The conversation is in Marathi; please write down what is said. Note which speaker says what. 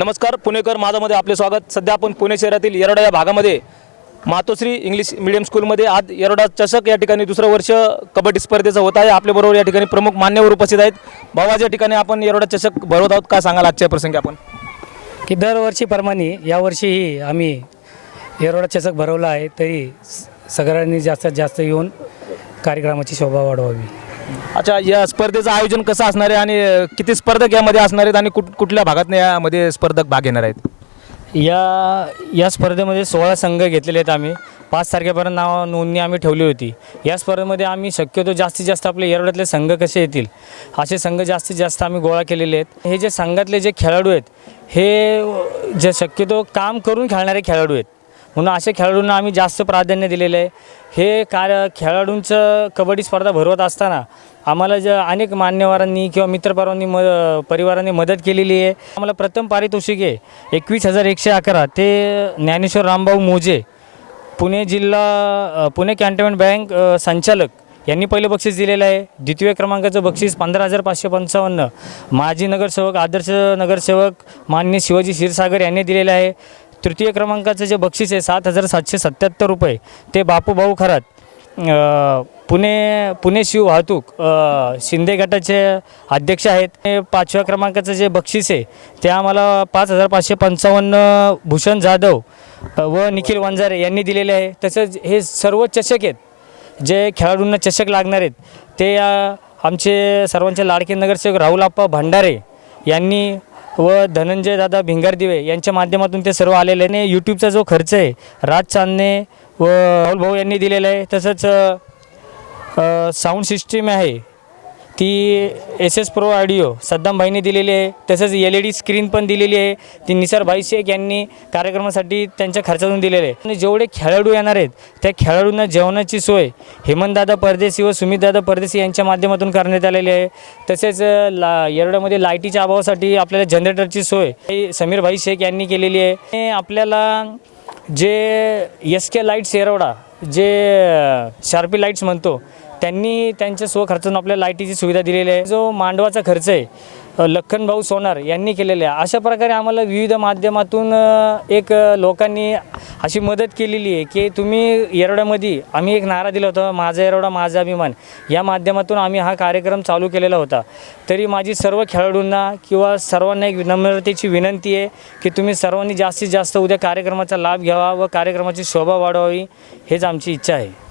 Speaker 1: नमस्कार पुणेकर माझामध्ये आपले स्वागत. सध्या आपण पुणे शहरातील येरडा या भागामध्ये मातोश्री इंग्लिश मिडियम स्कूलमध्ये आज येरडा चषक या ठिकाणी दुसरं वर्ष कबड्डी स्पर्धेचं होत आहे. आपल्याबरोबर या ठिकाणी प्रमुख मान्यवर उपस्थित आहेत. भावाज या ठिकाणी आपण येरडा चषक भरवत आहोत. काय सांगाल आजच्या प्रसंगी आपण?
Speaker 2: की दरवर्षीप्रमाणे यावर्षीही आम्ही येरडा चषक भरवला आहे तरी स- सगळ्यांनी जास्तीत जास्त येऊन कार्यक्रमाची शोभा वाढवावी.
Speaker 1: अच्छा या स्पर्धेचं आयोजन कसं असणार आहे आणि किती स्पर्धक यामध्ये असणार आहेत आणि कुठ कुठल्या भागात यामध्ये स्पर्धक भाग घेणार आहेत?
Speaker 2: या या स्पर्धेमध्ये सोळा संघ घेतलेले आहेत आम्ही. पाच तारखेपर्यंत नाव नोंदणी आम्ही ठेवली होती. या स्पर्धेमध्ये आम्ही शक्यतो जास्तीत जास्त आपले येरवड्यातले संघ कसे येतील असे संघ जास्तीत जास्त आम्ही गोळा केलेले आहेत. हे जे संघातले जे खेळाडू आहेत हे जे शक्यतो काम करून खेळणारे खेळाडू आहेत. म्हणून अशा खेळाडूंना आम्ही जास्त प्राधान्य दिलेलं आहे. हे कार्य खेळाडूंचं कबड्डी स्पर्धा भरवत असताना आम्हाला ज्या अनेक मान्यवरांनी किंवा मित्रपरांनी म परिवारांनी मदत केलेली आहे. आम्हाला प्रथम पारितोषिक आहे एकवीस हजार एकशे अकरा. ते ज्ञानेश्वर रामभाऊ मोजे पुणे जिल्हा पुणे कॅन्टोन्मेंट बँक संचालक यांनी पहिलं बक्षीस दिलेलं आहे. द्वितीय क्रमांकाचं बक्षीस पंधरा हजार पाचशे पंचावन्न. माजी नगरसेवक आदर्श नगरसेवक मान्य शिवाजी क्षीरसागर यांनी दिलेलं आहे. तृतीय क्रमांकाचं जे बक्षीस आहे सात हजार सातशे सत्याहत्तर रुपये ते बापूभाऊ खरात. पुणे पुणे शिव वाहतूक शिंदे गटाचे अध्यक्ष आहेत. ते पाचव्या क्रमांकाचं जे बक्षीस आहे ते आम्हाला पाच हजार पाचशे पंचावन्न भूषण जाधव व निखिल वंजारे यांनी दिलेले आहे. तसंच हे सर्व चषक आहेत जे खेळाडूंना चषक लागणार आहेत ते आमचे सर्वांचे लाडके नगरसेवक राहुल आप्पा भंडारे यांनी व धनंजय दादा भिंगारदिवे यांच्या माध्यमातून ते सर्व आलेले आणि यूट्यूबचा जो खर्च आहे राज चांदणे व राहुल भाऊ यांनी दिलेला आहे. तसंच साऊंड सिस्टीम आहे. ती एस एस प्रो ऑडिओ सद्दामभाईने दिलेली आहे. तसंच एल ई डी स्क्रीन पण दिलेली आहे. ती निसारभाई शेख यांनी कार्यक्रमासाठी त्यांच्या खर्चातून दिलेले आहे. आणि जेवढे खेळाडू येणार आहेत त्या खेळाडूंना जेवणाची सोय हेमंतदादा परदेशी व सुमितदादा परदेशी यांच्या माध्यमातून करण्यात आलेली आहे. तसेच ला येरवड्यामध्ये लाईटीच्या अभावासाठी आपल्याला जनरेटरची सोय समीरभाई शेख यांनी केलेली आहे. आणि आपल्याला जे एस के लाईट्स येरवडा जे शार्पी लाईट्स म्हणतो त्यांनी त्यांच्या स्वखर्चातून आपल्याला लाईटीची सुविधा दिलेली आहे. जो मांडवाचा खर्च आहे लखनभाऊ भाऊ सोनार यांनी केलेला आहे. अशा प्रकारे आम्हाला विविध माध्यमातून एक लोकांनी अशी मदत केलेली आहे की तुम्ही येरवड्यामध्ये आम्ही एक नारा दिला होता माझा येरवडा माझा अभिमान या माध्यमातून आम्ही हा कार्यक्रम चालू केलेला होता. तरी माझी सर्व खेळाडूंना किंवा सर्वांना एक नम्रतेची विनंती आहे की तुम्ही सर्वांनी जास्तीत जास्त उद्या कार्यक्रमाचा लाभ घ्यावा व कार्यक्रमाची शोभा वाढवावी हेच आमची इच्छा आहे.